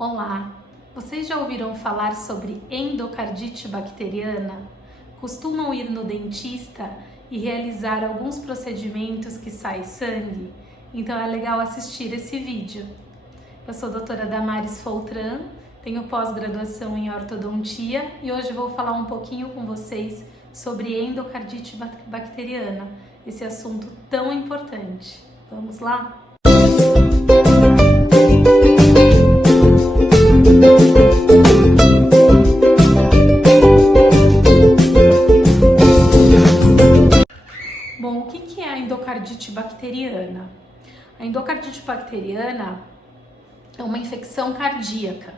Olá! Vocês já ouviram falar sobre endocardite bacteriana? Costumam ir no dentista e realizar alguns procedimentos que sai sangue? Então é legal assistir esse vídeo. Eu sou a doutora Damares Foltran, tenho pós-graduação em ortodontia e hoje vou falar um pouquinho com vocês sobre endocardite bacteriana, esse assunto tão importante. Vamos lá? Bom, o que é a endocardite bacteriana? A endocardite bacteriana é uma infecção cardíaca,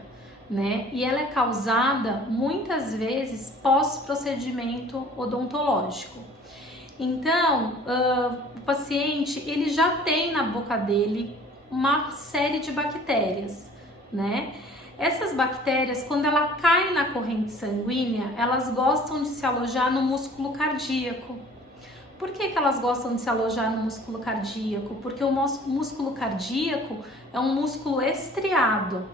né? E ela é causada muitas vezes pós-procedimento odontológico. Então, o paciente ele já tem na boca dele uma série de bactérias, né? Essas bactérias, quando ela cai na corrente sanguínea, elas gostam de se alojar no músculo cardíaco. Por que elas gostam de se alojar no músculo cardíaco? Porque o músculo cardíaco é um músculo estriado.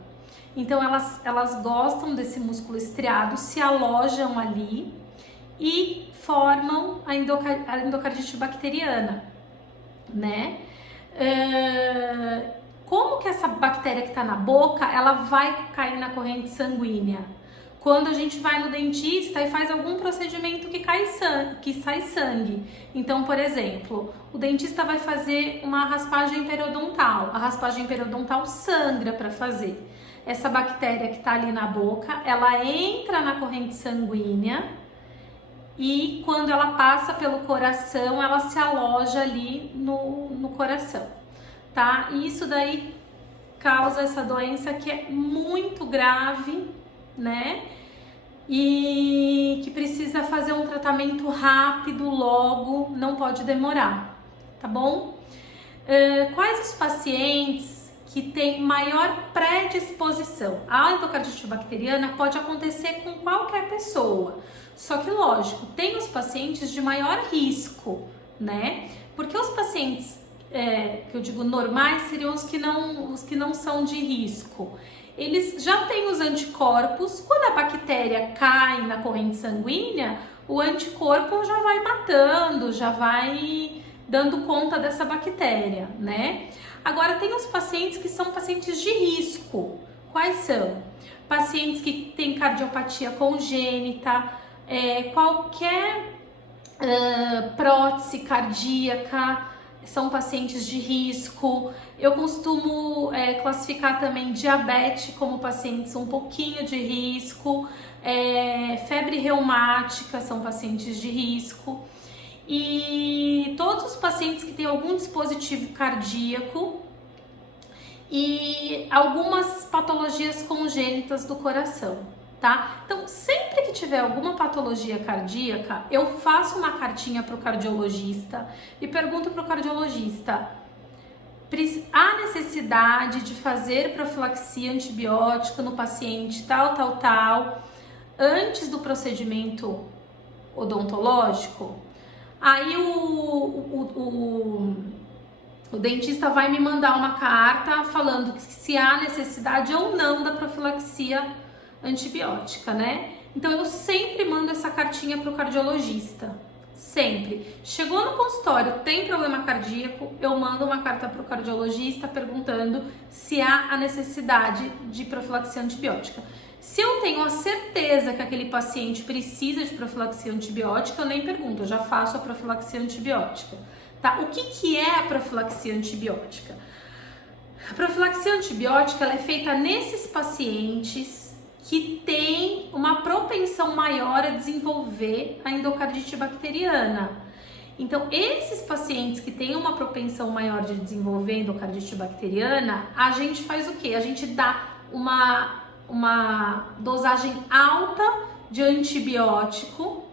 Então elas gostam desse músculo estriado, se alojam ali e formam a endocardite bacteriana, né? Como que essa bactéria que está na boca, ela vai cair na corrente sanguínea? Quando a gente vai no dentista e faz algum procedimento que sai sangue. Então, por exemplo, o dentista vai fazer uma raspagem periodontal. A raspagem periodontal sangra para fazer. Essa bactéria que está ali na boca, ela entra na corrente sanguínea e quando ela passa pelo coração, ela se aloja ali no coração, tá? E isso daí causa essa doença que é muito grave, né? E que precisa fazer um tratamento rápido, logo, não pode demorar, tá bom? Quais os pacientes que têm maior predisposição? A endocardite bacteriana pode acontecer com qualquer pessoa, só que lógico, tem os pacientes de maior risco, né? Porque os pacientes que eu digo normais seriam os que não são de risco. Eles já têm os anticorpos, quando a bactéria cai na corrente sanguínea, o anticorpo já vai matando, já vai dando conta dessa bactéria, né? Agora tem os pacientes que são pacientes de risco. Quais são? Pacientes que têm cardiopatia congênita, qualquer prótese cardíaca, são pacientes de risco. Eu costumo classificar também diabetes como pacientes um pouquinho de risco, febre reumática são pacientes de risco, e todos os pacientes que têm algum dispositivo cardíaco e algumas patologias congênitas do coração, tá? Então, sempre que tiver alguma patologia cardíaca, eu faço uma cartinha para o cardiologista e pergunto para o cardiologista: há necessidade de fazer profilaxia antibiótica no paciente tal, antes do procedimento odontológico? Aí o dentista vai me mandar uma carta falando se há necessidade ou não da profilaxia antibiótica, né? Então eu sempre mando essa cartinha para o cardiologista, sempre. Chegou no consultório, tem problema cardíaco, eu mando uma carta para o cardiologista perguntando se há a necessidade de profilaxia antibiótica. Se eu tenho a certeza que aquele paciente precisa de profilaxia antibiótica, eu nem pergunto, eu já faço a profilaxia antibiótica, tá? O que é a profilaxia antibiótica? A profilaxia antibiótica ela é feita nesses pacientes que tem uma propensão maior a desenvolver a endocardite bacteriana. Então, esses pacientes que têm uma propensão maior de desenvolver endocardite bacteriana, a gente faz o quê? A gente dá uma dosagem alta de antibiótico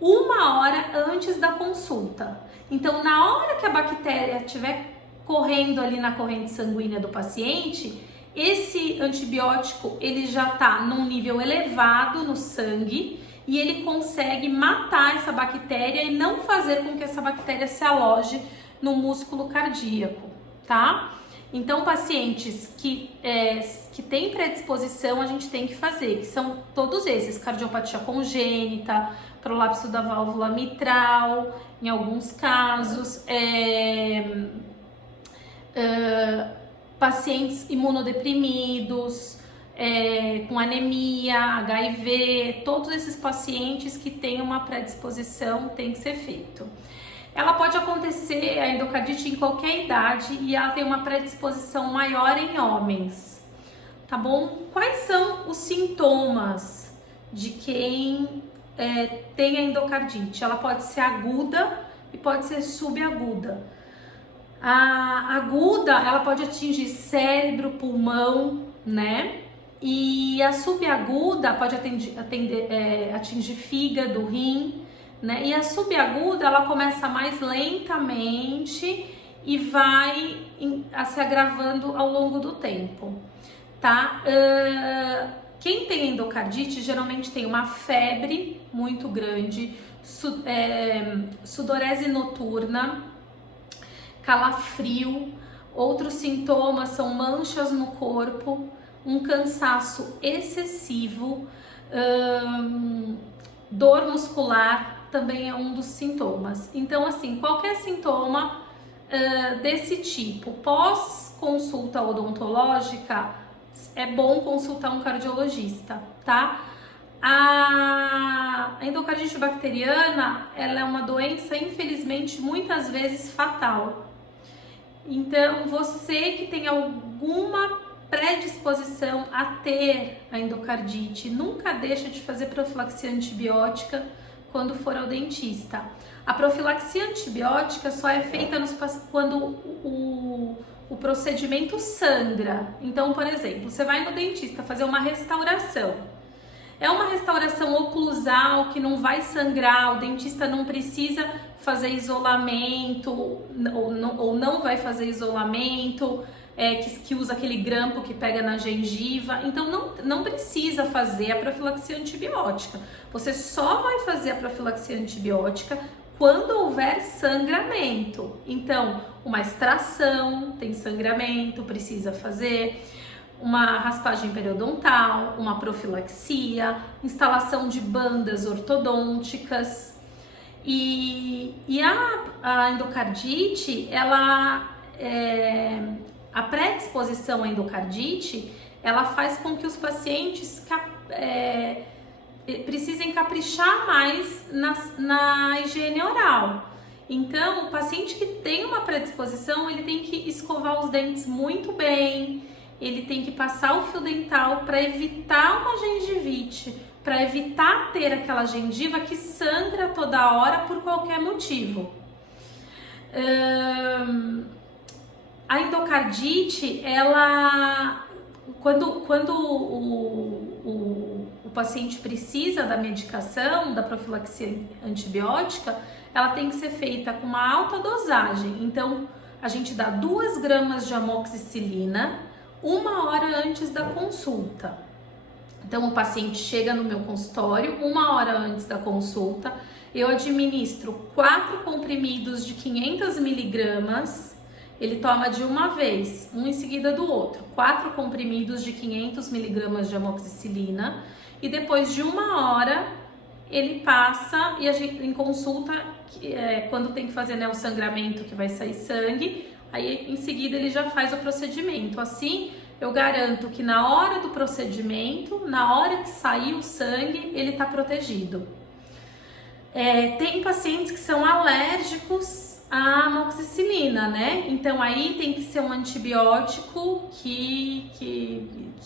1 hora antes da consulta. Então, na hora que a bactéria estiver correndo ali na corrente sanguínea do paciente, esse antibiótico ele já está num nível elevado no sangue e ele consegue matar essa bactéria e não fazer com que essa bactéria se aloje no músculo cardíaco, tá? Então, pacientes que têm predisposição, a gente tem que fazer, que são todos esses: cardiopatia congênita, prolapso da válvula mitral, em alguns casos, pacientes imunodeprimidos, com anemia, HIV, todos esses pacientes que têm uma predisposição tem que ser feito. Ela pode acontecer, a endocardite, em qualquer idade, e ela tem uma predisposição maior em homens, tá bom? Quais são os sintomas de quem tem a endocardite? Ela pode ser aguda e pode ser subaguda. A aguda, ela pode atingir cérebro, pulmão, né? E a subaguda pode atingir fígado, rim, né? E a subaguda, ela começa mais lentamente e vai se agravando ao longo do tempo, tá? Quem tem endocardite geralmente tem uma febre muito grande, sudorese noturna, calafrio. Outros sintomas são manchas no corpo, um cansaço excessivo, dor muscular também é um dos sintomas. Então, assim, qualquer sintoma desse tipo, pós consulta odontológica, é bom consultar um cardiologista, tá? A endocardite bacteriana, ela é uma doença, infelizmente, muitas vezes fatal. Então, você que tem alguma predisposição a ter a endocardite, nunca deixa de fazer profilaxia antibiótica quando for ao dentista. A profilaxia antibiótica só é feita quando o procedimento sangra. Então, por exemplo, você vai no dentista fazer uma restauração. É uma restauração oclusal que não vai sangrar, o dentista não precisa fazer isolamento ou não vai fazer isolamento, que usa aquele grampo que pega na gengiva. Então não precisa fazer a profilaxia antibiótica. Você só vai fazer a profilaxia antibiótica quando houver sangramento. Então, uma extração tem sangramento, precisa fazer uma raspagem periodontal, uma profilaxia, instalação de bandas ortodônticas. E a endocardite, a predisposição à endocardite, ela faz com que os pacientes precisem caprichar mais na higiene oral. Então, o paciente que tem uma predisposição, ele tem que escovar os dentes muito bem, ele tem que passar o fio dental para evitar uma gengivite, para evitar ter aquela gengiva que sangra toda hora por qualquer motivo. A endocardite, ela, quando o paciente precisa da medicação, da profilaxia antibiótica, ela tem que ser feita com uma alta dosagem. Então, a gente dá 2 gramas de amoxicilina 1 hora antes da consulta. Então, o paciente chega no meu consultório 1 hora antes da consulta, eu administro 4 comprimidos de 500 miligramas. Ele toma de uma vez, um em seguida do outro, 4 comprimidos de 500 miligramas de amoxicilina, e depois de 1 hora ele passa e a gente em consulta, quando tem que fazer, né, o sangramento, que vai sair sangue, aí em seguida ele já faz o procedimento. Assim eu garanto que na hora do procedimento, na hora que sair o sangue, ele está protegido. Tem pacientes que são alérgicos a amoxicilina, né? Então aí tem que ser um antibiótico que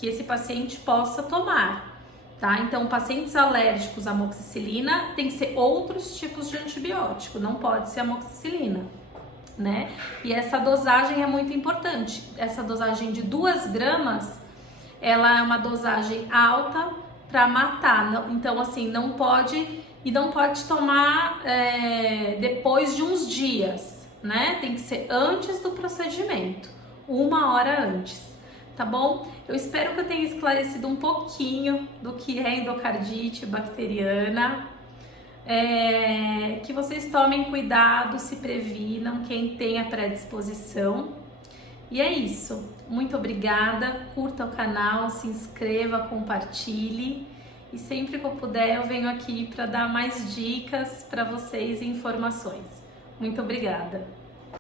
esse paciente possa tomar, tá? Então, pacientes alérgicos à amoxicilina tem que ser outros tipos de antibiótico, não pode ser amoxicilina, né? E essa dosagem é muito importante. Essa dosagem de 2 gramas, ela é uma dosagem alta para matar. Então, assim, não pode tomar depois de uns dias, né? Tem que ser antes do procedimento, 1 hora antes, tá bom? Eu espero que eu tenha esclarecido um pouquinho do que é endocardite bacteriana. Que vocês tomem cuidado, se previnam, quem tem a predisposição. E é isso. Muito obrigada. Curta o canal, se inscreva, compartilhe. E sempre que eu puder, eu venho aqui para dar mais dicas para vocês e informações. Muito obrigada.